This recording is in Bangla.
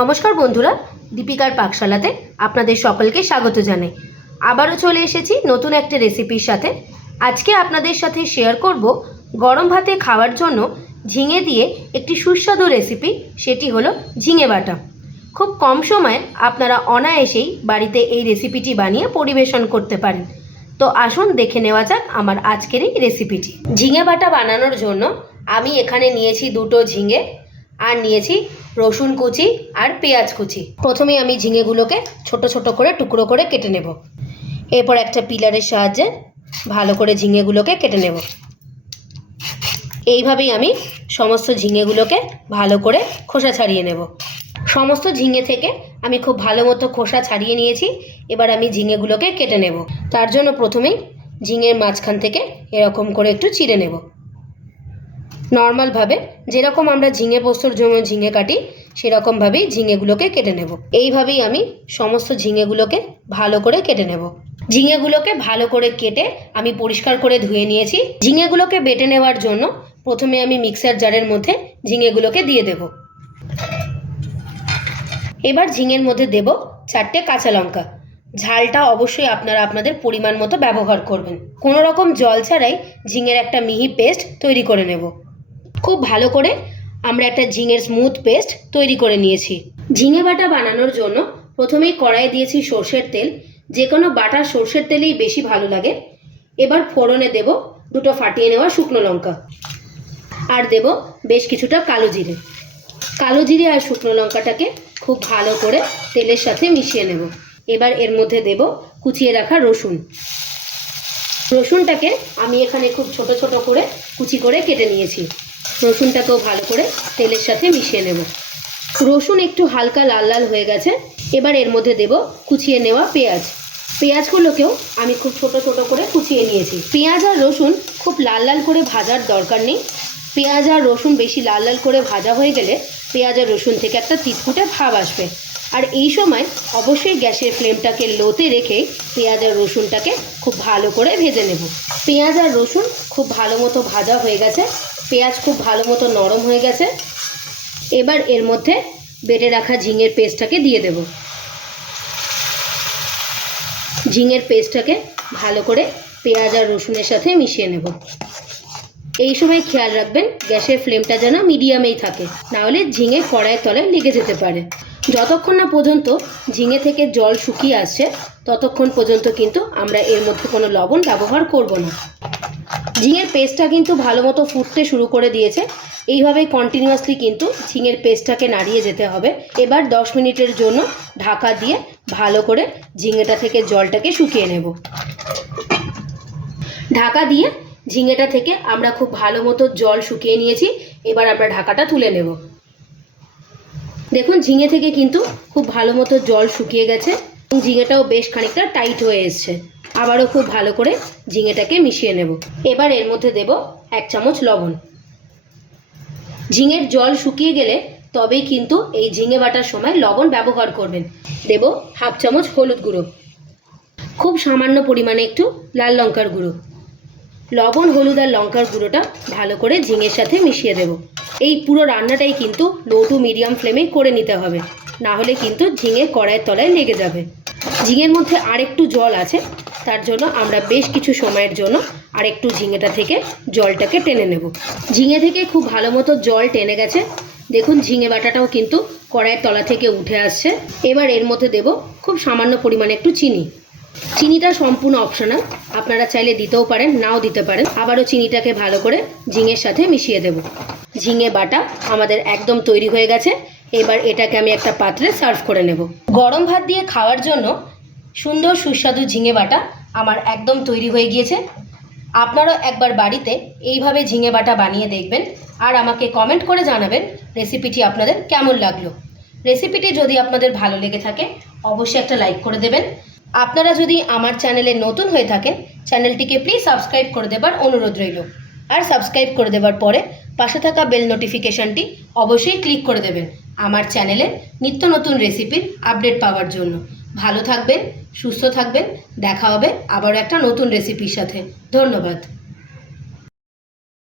নমস্কার বন্ধুরা, দীপিকার পাকশালাতে আপনাদের সকলকে স্বাগত জানাই। আবারও চলে এসেছি নতুন একটা রেসিপির সাথে। আজকে আপনাদের সাথে শেয়ার করব গরম ভাতে খাওয়ার জন্য ঝিঙে দিয়ে একটি সুস্বাদু রেসিপি সেটি হলো ঝিঙে বাটা। খুব কম সময়ে আপনারা অনায়াসেই বাড়িতে এই রেসিপিটি বানিয়ে পরিবেশন করতে পারেন। তো আসুন দেখে নেওয়া যাক আমার আজকের এই রেসিপিটি ঝিঙে বাটা বানানোর জন্য আমি এখানে নিয়েছি দুটো ঝিঙে আর নিয়েছি রসুন কুচি আর পেঁয়াজ কুচি। প্রথমে আমি ঝিঙেগুলোকে ছোট ছোট করে টুকরো করে কেটে নেব। এরপর একটা পিলারের সাহায্যে ভালো করে ঝিঙেগুলোকে কেটে নেব। এইভাবেই আমি সমস্ত ঝিঙেগুলোকে ভালো করে খোসা ছাড়িয়ে নেব। সমস্ত ঝিঙে থেকে আমি খুব ভালো মতো খোসা ছাড়িয়ে নিয়েছি, এবার আমি ঝিঙেগুলোকে কেটে নেব। তার জন্য প্রথমেই ঝিঙের মাঝখান থেকে এরকম করে একটু চিড়ে নেব। নর্মালভাবে যেরকম আমরা ঝিঙে পোস্তর জন্য ঝিঙে কাটি সেরকমভাবেই ঝিঙেগুলোকে কেটে নেব। এইভাবেই আমি সমস্ত ঝিঙেগুলোকে ভালো করে কেটে নেব। ঝিঙেগুলোকে ভালো করে কেটে আমি পরিষ্কার করে ধুয়ে নিয়েছি। ঝিঙেগুলোকে বেটে নেওয়ার জন্য প্রথমে আমি মিক্সার জারের মধ্যে ঝিঙেগুলোকে দিয়ে দেব। এবার ঝিঙের মধ্যে দেব চারটে কাঁচা লঙ্কা। ঝালটা অবশ্যই আপনারা আপনাদের পরিমাণ মতো ব্যবহার করবেন। কোনো রকম জল ছাড়াই ঝিঙের একটা মিহি পেস্ট তৈরি করে নেব। খুব ভালো করে আমরা একটা ঝিঙের স্মুথ পেস্ট তৈরি করে নিয়েছি। ঝিঙে বাটা বানানোর জন্য প্রথমেই কড়াইয়ে দিয়েছি সর্ষের তেল। যে কোনো বাটার সর্ষের তেলেই বেশি ভালো লাগে। এবার ফোড়নে দেব দুটো ফাটিয়ে নেওয়া শুকনো লঙ্কা। আর দেব বেশ কিছুটা কালো জিরে। কালো জিরে আর শুকনো লঙ্কাটাকে খুব ভালো করে তেলের সাথে মিশিয়ে নেব। এবার এর মধ্যে দেব কুচিয়ে রাখা রসুন। রসুনটাকে আমি এখানে খুব ছোট ছোট করে কুচি করে কেটে নিয়েছি। রসুনটাকেও ভালো করে তেলের সাথে মিশিয়ে নেব। রসুন একটু হালকা লাল লাল হয়ে গেছে, এবার এর মধ্যে দেব কুচিয়ে নেওয়া পেঁয়াজ। পেঁয়াজগুলোকেও আমি খুব ছোট ছোট করে কুচিয়ে নিয়েছি। পেঁয়াজ আর রসুন খুব লাল লাল করে ভাজার দরকার নেই। পেঁয়াজ আর রসুন বেশি লাল লাল করে ভাজা হয়ে গেলে পেঁয়াজ আর রসুন থেকে একটা তিতকুটে ভাব আসবে। আর এই সময় অবশ্যই গ্যাসের ফ্লেমটাকে লোতে রেখে পেঁয়াজ আর রসুনটাকে খুব ভালো করে ভেজে নেব। পেঁয়াজ আর রসুন খুব ভালো মতো ভাজা হয়ে গেছে। পেঁয়াজ খুব ভালো মতো নরম হয়ে গেছে। এবার এর মধ্যে বেটে রাখা ঝিঙের পেস্টটাকে দিয়ে দেব। ঝিঙের পেস্টটাকে ভালো করে পেঁয়াজ আর রসুনের সাথে মিশিয়ে নেব। এই সময় খেয়াল রাখবেন, গ্যাসের ফ্লেমটা যেন মিডিয়ামেই থাকে নাহলে ঝিঙে কড়াইয়ের তলায় লেগে যেতে পারে। যতক্ষণ না পর্যন্ত ঝিঙে থেকে জল শুকিয়ে আসছে, ততক্ষণ পর্যন্ত কিন্তু আমরা এর মধ্যে কোনো লবণ ব্যবহার করব না। ঝিঙের পেস্টটা কিন্তু ভালো মতো ফুটতে শুরু করে দিয়েছে। এইভাবেই কন্টিনিউয়াসলি কিন্তু ঝিঙের পেস্টটাকে নাড়িয়ে যেতে হবে। এবার দশ মিনিটের জন্য ঢাকা দিয়ে ভালো করে ঝিঙেটা থেকে জলটাকে শুকিয়ে নেব। ঢাকা দিয়ে ঝিঙেটা থেকে আমরা খুব ভালো মতো জল শুকিয়ে নিয়েছি। এবার আমরা ঢাকাটা তুলে নেব। দেখুন, ঝিঙে থেকে কিন্তু খুব ভালো মতো জল শুকিয়ে গেছে ঝিঙেটাও বেশ খানিকটা টাইট হয়ে এসছে। আবারও খুব ভালো করে ঝিঙেটাকে মিশিয়ে নেব। এবার এর মধ্যে দেব এক চামচ লবণ। ঝিঙের জল শুকিয়ে গেলে তবেই কিন্তু এই ঝিঙে বাটার সময় লবণ ব্যবহার করবেন। দেব হাফ চামচ হলুদ গুঁড়ো। খুব সামান্য পরিমাণে একটু লাল লঙ্কার গুঁড়ো। লবণ, হলুদ আর লঙ্কার গুঁড়োটা ভালো করে ঝিঙের সাথে মিশিয়ে দেব। এই পুরো রান্নাটাই কিন্তু লো টু মিডিয়াম ফ্লেমে করে নিতে হবে। না হলে কিন্তু ঝিঙে কড়াইয়ের তলায় লেগে যাবে। ঝিঙের মধ্যে আরেকটু জল আছে। তার জন্য আমরা বেশ কিছু সময়ের জন্য আরেকটু ঝিঙেটা থেকে জলটাকে টেনে নেব। ঝিঙে থেকে খুব ভালো মতো জল টেনে গেছে। দেখুন, ঝিঙে বাটাটাও কিন্তু কড়াইয়ের তলা থেকে উঠে আসছে। এবার এর মধ্যে দেব খুব সামান্য পরিমাণে একটু চিনি। চিনিটা সম্পূর্ণ অপশনাল আপনারা চাইলে দিতেও পারেন, নাও দিতে পারেন। আবারও চিনিটাকে ভালো করে ঝিঙের সাথে মিশিয়ে দেব। ঝিঙে বাটা আমাদের একদম তৈরি হয়ে গেছে। এবার এটাকে আমি একটা পাত্রে সার্ভ করে নেব। গরম ভাত দিয়ে খাওয়ার জন্য সুন্দর সুস্বাদু ঝিঙে বাটা আমার একদম তৈরি হয়ে গিয়েছে। আপনারাও একবার বাড়িতে এইভাবে ঝিঙে বাটা বানিয়ে দেখবেন আর আমাকে কমেন্ট করে জানাবেন রেসিপিটি আপনাদের কেমন লাগল। রেসিপিটি যদি আপনাদের ভালো লেগে থাকে, অবশ্যই একটা লাইক করে দেবেন। আপনারা যদি আমার চ্যানেলে নতুন হয়ে থাকেন চ্যানেলটিকে প্লিজ সাবস্ক্রাইব করে দেবার অনুরোধ রইল। আর সাবস্ক্রাইব করে দেবার পরে পাশে থাকা বেল নোটিফিকেশানটি অবশ্যই ক্লিক করে দেবেন আমার চ্যানেলে নিত্য নতুন রেসিপির আপডেট পাওয়ার জন্য। ভালো থাকবেন সুস্থ থাকবেন দেখা হবে আবার একটা নতুন রেসিপির সাথে। ধন্যবাদ।